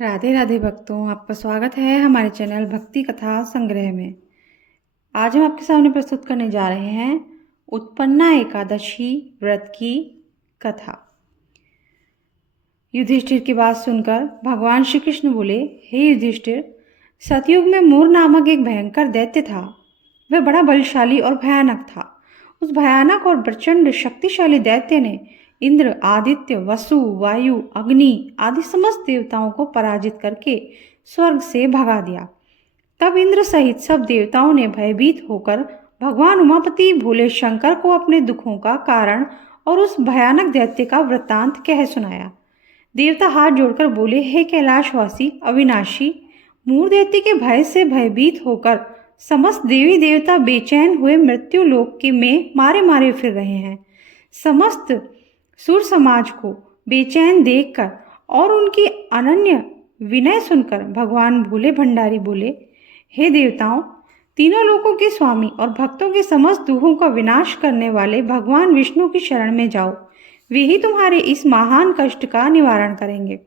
राधे राधे भक्तों, आपका स्वागत है हमारे चैनल भक्ति कथा संग्रह में। आज हम आपके सामने प्रस्तुत करने जा रहे हैं उत्पन्ना एकादशी व्रत की कथा। युधिष्ठिर की बात सुनकर भगवान श्री कृष्ण बोले, हे युधिष्ठिर, सतयुग में मूर नामक एक भयंकर दैत्य था। वह बड़ा बलशाली और भयानक था। उस भयानक और प्रचंड शक्तिशाली दैत्य ने इंद्र, आदित्य, वसु, वायु, अग्नि आदि समस्त देवताओं को पराजित करके स्वर्ग से भगा दिया। तब इंद्र सहित सब देवताओं ने भयभीत होकर भगवान उमापति भोले शंकर को अपने दुखों का कारण और उस भयानक दैत्य का वृत्तांत कह सुनाया। देवता हाथ जोड़कर बोले, हे कैलाशवासी अविनाशी, मूर दैत्य के भय से भयभीत होकर समस्त देवी देवता बेचैन हुए मृत्यु लोक के में मारे मारे फिर रहे हैं। समस्त सुर समाज को बेचैन देखकर और उनकी अनन्य विनय सुनकर भगवान भोले भंडारी बोले, हे देवताओं, तीनों लोकों के स्वामी और भक्तों के समस्त दुखों का विनाश करने वाले भगवान विष्णु की शरण में जाओ। वे ही तुम्हारे इस महान कष्ट का निवारण करेंगे।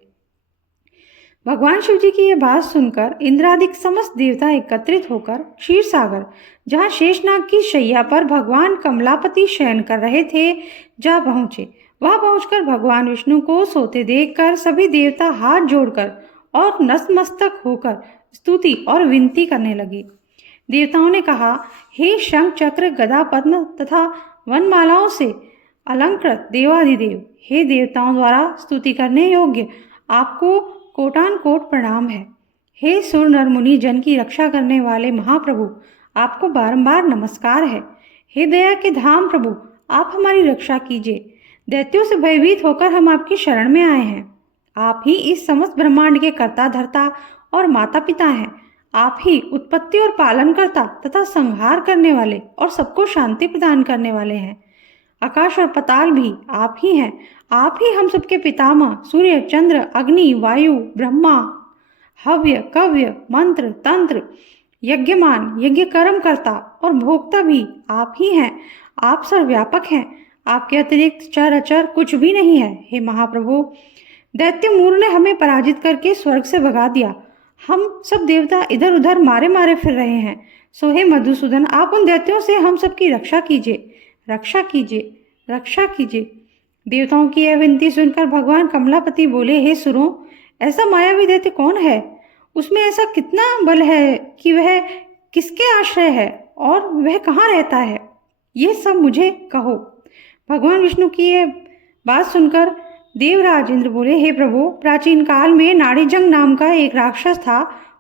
भगवान शिव जी की यह बात सुनकर इंद्रादिक समस्त देवता एकत्रित होकर क्षीर सागर, जहाँ शेषनाग की शैया पर भगवान कमलापति शयन कर रहे थे, जा पहुंचे। वहां पहुंचकर भगवान विष्णु को सोते देखकर सभी देवता हाथ जोड़कर और नतमस्तक होकर स्तुति और विनती करने लगे। देवताओं ने कहा, हे शंख चक्र गदा पद्म तथा वनमालाओं से अलंकृत देवाधिदेव, हे देवताओं द्वारा स्तुति करने योग्य आपको कोटान कोट प्रणाम है। हे सुर नर मुनि जन की रक्षा करने वाले महाप्रभु, आपको बारंबार नमस्कार है। हे दया के धाम प्रभु, आप हमारी रक्षा कीजिए। दैत्यों से भयभीत होकर हम आपकी शरण में आए हैं। आप ही इस समस्त ब्रह्मांड के कर्ता धर्ता और माता पिता हैं। आप ही उत्पत्ति और पालन करता तथा संहार करने वाले और सबको शांति प्रदान करने वाले हैं। आकाश और पताल भी आप ही हैं। आप ही हम सबके पितामह सूर्य, चंद्र, अग्नि, वायु, ब्रह्मा, हव्य, कव्य, मंत्र, तंत्र, यज्ञमान, यज्ञ कर्म करता और भोक्ता भी आप ही हैं। आप सर्वव्यापक हैं। आपके अतिरिक्त चर अचर कुछ भी नहीं है। हे महाप्रभु, दैत्य मूर ने हमें पराजित करके स्वर्ग से भगा दिया। हम सब देवता इधर उधर मारे मारे फिर रहे हैं। सो हे मधुसूदन, आप उन दैत्यों से हम सबकी रक्षा कीजिए, रक्षा कीजिए, रक्षा कीजिए। देवताओं की यह विनती सुनकर भगवान कमलापति बोले, हे सुरों, ऐसा मायावी दैत्य कौन है? उसमें ऐसा कितना बल है कि वह किसके आश्रय है और वह कहाँ रहता है? यह सब मुझे कहो। भगवान विष्णु की यह बात सुनकर देवराज इंद्र बोले, हे प्रभु, प्राचीन काल में नाड़ीजंग नाम का एक राक्षस था।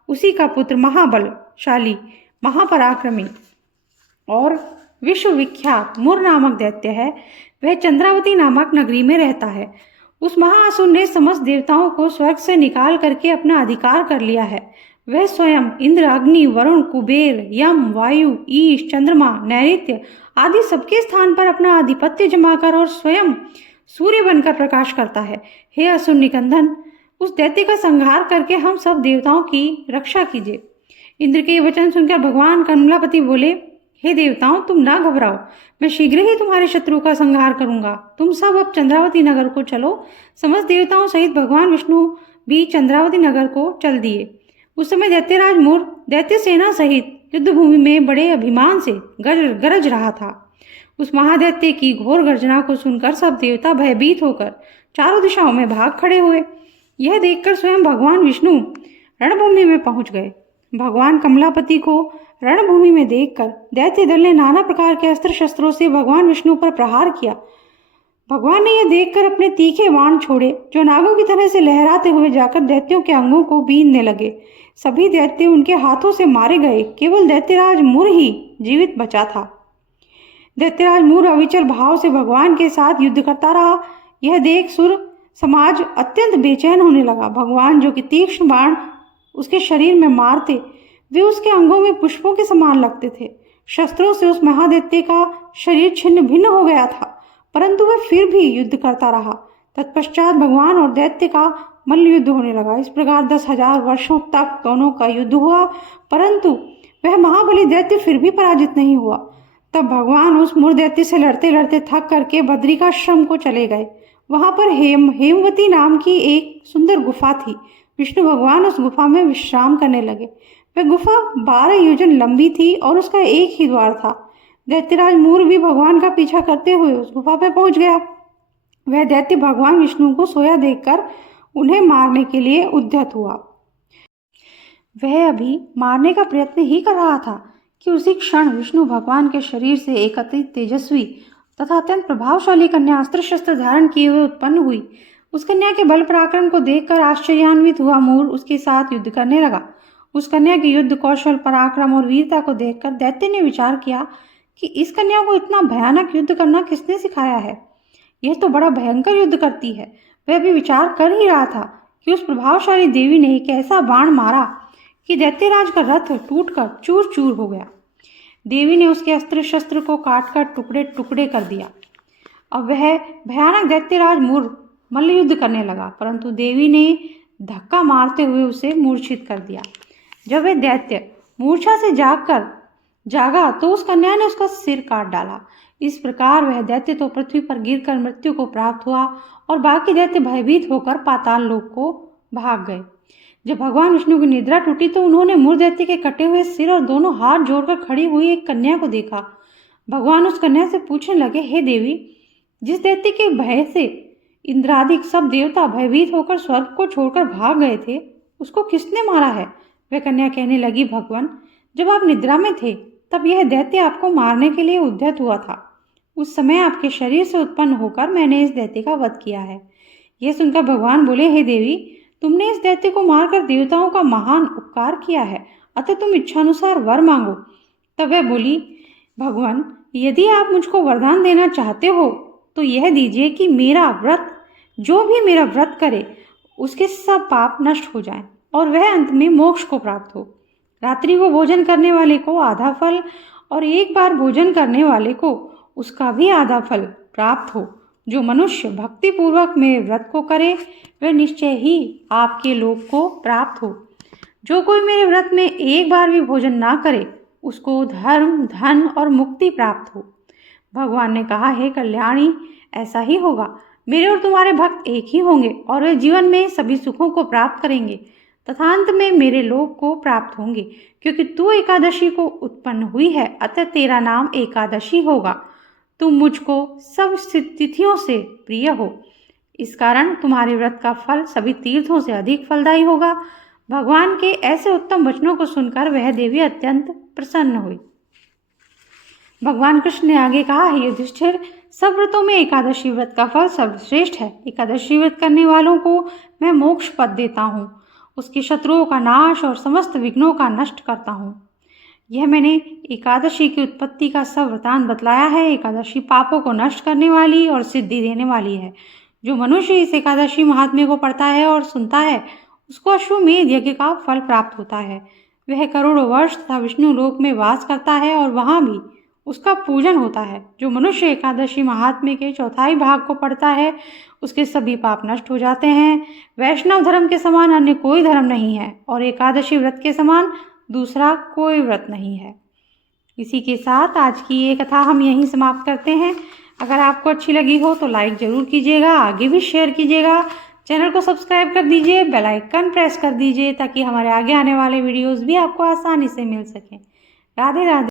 उसी का पुत्र महाबलशाली, महापराक्रमी और विश्वविख्यात मूर नामक दैत्य है। वह चंद्रावती नामक नगरी में रहता है। उस महाअसुर ने समस्त देवताओं को स्वर्ग से निकाल करके अपना अधिकार कर लिया है। वह स्वयं इंद्र, अग्नि, वरुण, कुबेर, यम, वायु, ईश, चंद्रमा, नैऋत्य आदि सबके स्थान पर अपना आधिपत्य जमाकर और स्वयं सूर्य बनकर प्रकाश करता है। हे असुर निकंदन, उस दैत्य का संहार करके हम सब देवताओं की रक्षा कीजिए। इंद्र के वचन सुनकर भगवान कमलापति बोले, हे देवताओं, तुम ना घबराओ, मैं शीघ्र ही तुम्हारे शत्रु का संहार करूंगा। तुम सब अब चंद्रावती नगर को चलो। समस्त देवताओं सहित भगवान विष्णु भी चंद्रावती नगर को चल दिए। उस समय दैत्यराज मूर दैत्य सेना सहित युद्ध भूमि में बड़े अभिमान से गरज रहा था। उस महादैत्य की घोर गर्जना को सुनकर सब देवता भयभीत होकर चारों दिशाओं में भाग खड़े हुए। यह देखकर स्वयं भगवान विष्णु रणभूमि में पहुंच गए। भगवान कमलापति को रणभूमि में देखकर दैत्य दल ने नाना प्रकार के अस्त्र शस्त्रों से भगवान विष्णु पर प्रहार किया। भगवान ने यह देखकर अपने तीखे बाण छोड़े, जो नागों की तरह से लहराते हुए जाकर दैत्यों के अंगों को बीनने लगे। सभी दैत्य उनके हाथों से मारे गए। केवल दैत्यराज मूर ही जीवित बचा था। दैत्यराज मूर अविचल भाव से भगवान के साथ युद्ध करता रहा। यह देख सुर समाज अत्यंत बेचैन होने लगा। भगवान जो कि तीक्ष्ण बाण उसके शरीर में मारते, वे उसके अंगों में पुष्पों के समान लगते थे। शस्त्रों से उस महादैत्य का शरीर छिन्न भिन्न हो गया था, परंतु वह फिर भी युद्ध करता रहा। तत्पश्चात भगवान और दैत्य का मल्ल युद्ध होने लगा। इस प्रकार 10,000 वर्षों तक दोनों का युद्ध हुआ, परंतु वह महाबली दैत्य फिर भी पराजित नहीं हुआ। तब भगवान उस मूर दैत्य से लड़ते लड़ते थक करके बद्रिकाश्रम को चले गए। वहां पर हेमवती नाम की एक सुंदर गुफा थी। विष्णु भगवान उस गुफा में विश्राम करने लगे। वह गुफा 12 योजन लंबी थी और उसका एक ही द्वार था। दैत्यराज मूर भी भगवान का पीछा करते हुए उस गुफा पर पहुंच गया। वह दैत्य भगवान विष्णु को सोया देखकर उन्हें मारने के लिए उद्यत हुआ। वह अभी मारने का प्रयत्न ही कर रहा था कि उसी क्षण विष्णु भगवान के शरीर से एक अति तेजस्वी तथा अत्यंत प्रभावशाली कन्या अस्त्र शस्त्र धारण किए हुए उत्पन्न हुई। उस कन्या के बल पराक्रम को देखकर आश्चर्यान्वित हुआ मूर उसके साथ युद्ध करने लगा। उस कन्या के युद्ध कौशल, पराक्रम और वीरता को देखकर दैत्य ने विचार किया कि इस कन्या को इतना भयानक युद्ध करना किसने सिखाया है। यह तो बड़ा भयंकर युद्ध करती है। वह भी विचार कर ही रहा था कि उस प्रभावशाली देवी ने एक ऐसा बाण मारा कि दैत्यराज का रथ टूटकर चूर चूर हो गया। देवी ने उसके अस्त्र शस्त्र को काटकर टुकड़े टुकड़े कर दिया। अब वह भयानक दैत्यराज मूर मल्ल युद्ध करने लगा, परंतु देवी ने धक्का मारते हुए उसे मूर्छित कर दिया। जब वह दैत्य मूर्छा से जागा तो उस कन्या ने उसका सिर काट डाला। इस प्रकार वह दैत्य तो पृथ्वी पर गिरकर मृत्यु को प्राप्त हुआ और बाकी दैत्य भयभीत होकर पाताल लोक को भाग गए। जब भगवान विष्णु की निद्रा टूटी तो उन्होंने मूर दैत्य के कटे हुए सिर और दोनों हाथ जोड़कर खड़ी हुई एक कन्या को देखा। भगवान उस कन्या से पूछने लगे, हे देवी, जिस दैत्य के भय से इंद्रादिक सब देवता भयभीत होकर स्वर्ग को छोड़कर भाग गए थे, उसको किसने मारा है? वह कन्या कहने लगी, भगवान, जब आप निद्रा में थे तब यह दैत्य आपको मारने के लिए उद्यत हुआ था। उस समय आपके शरीर से उत्पन्न होकर मैंने इस दैत्य का वध किया है। यह सुनकर भगवान बोले, हे देवी, तुमने इस दैत्य को मारकर देवताओं का महान उपकार किया है, अतः तुम इच्छानुसार वर मांगो। तब वह बोली, भगवान, यदि आप मुझको वरदान देना चाहते हो तो यह दीजिए कि जो भी मेरा व्रत करे उसके सब पाप नष्ट हो जाएं और वह अंत में मोक्ष को प्राप्त हो। रात्रि को भोजन करने वाले को आधा फल और एक बार भोजन करने वाले को उसका भी आधा फल प्राप्त हो। जो मनुष्य भक्ति पूर्वक मेरे व्रत को करे वह निश्चय ही आपके लोक को प्राप्त हो। जो कोई मेरे व्रत में एक बार भी भोजन ना करे उसको धर्म, धन और मुक्ति प्राप्त हो। भगवान ने कहा, हे कल्याणी, ऐसा ही होगा। मेरे और तुम्हारे भक्त एक ही होंगे और वे जीवन में सभी सुखों को प्राप्त करेंगे तथा अंत में मेरे लोक को प्राप्त होंगे। क्योंकि तू एकादशी को उत्पन्न हुई है, अतः तेरा नाम एकादशी होगा। तुम मुझको सब तिथियों से प्रिय हो, इस कारण तुम्हारे व्रत का फल सभी तीर्थों से अधिक फलदायी होगा। भगवान के ऐसे उत्तम वचनों को सुनकर वह देवी अत्यंत प्रसन्न हुई। भगवान कृष्ण ने आगे कहा, हे युधिष्ठिर, सब व्रतों में एकादशी व्रत का फल सर्वश्रेष्ठ है। एकादशी व्रत करने वालों को मैं मोक्ष पद देता हूँ, उसके शत्रुओं का नाश और समस्त विघ्नों का नष्ट करता हूँ। यह मैंने एकादशी की उत्पत्ति का सब वृतांत बतलाया है। एकादशी पापों को नष्ट करने वाली और सिद्धि देने वाली है। जो मनुष्य इस एकादशी महात्म्य को पढ़ता है और सुनता है उसको अश्वमेध यज्ञ का फल प्राप्त होता है। वह करोड़ों वर्ष तथा विष्णु लोक में वास करता है और वहाँ भी उसका पूजन होता है। जो मनुष्य एकादशी महात्म्य के चौथाई भाग को पढ़ता है उसके सभी पाप नष्ट हो जाते हैं। वैष्णव धर्म के समान अन्य कोई धर्म नहीं है और एकादशी व्रत के समान दूसरा कोई व्रत नहीं है। इसी के साथ आज की ये कथा हम यहीं समाप्त करते हैं। अगर आपको अच्छी लगी हो तो लाइक ज़रूर कीजिएगा, आगे भी शेयर कीजिएगा, चैनल को सब्सक्राइब कर दीजिए, बेल आइकन प्रेस कर दीजिए ताकि हमारे आगे आने वाले वीडियोस भी आपको आसानी से मिल सकें। राधे राधे।